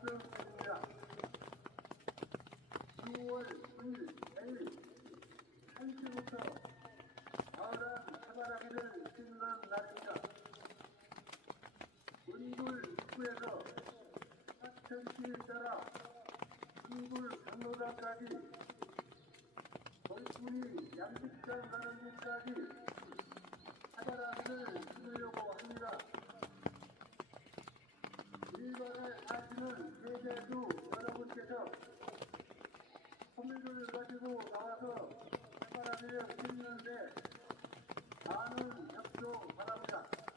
발표드립니다. 6월 9일 내일 1시부터 가을한 해바라기를 심는 날입니다. 은굴 입구에서 하천시에 따라 은굴 경로당까지 벌꿀이 양식장 가는 곳까지 해바라기를 심으려고 합니다. 일반에 사시는 세대주 여러분께서 선물을 가지고 나와서 해바라기를 심는데 많은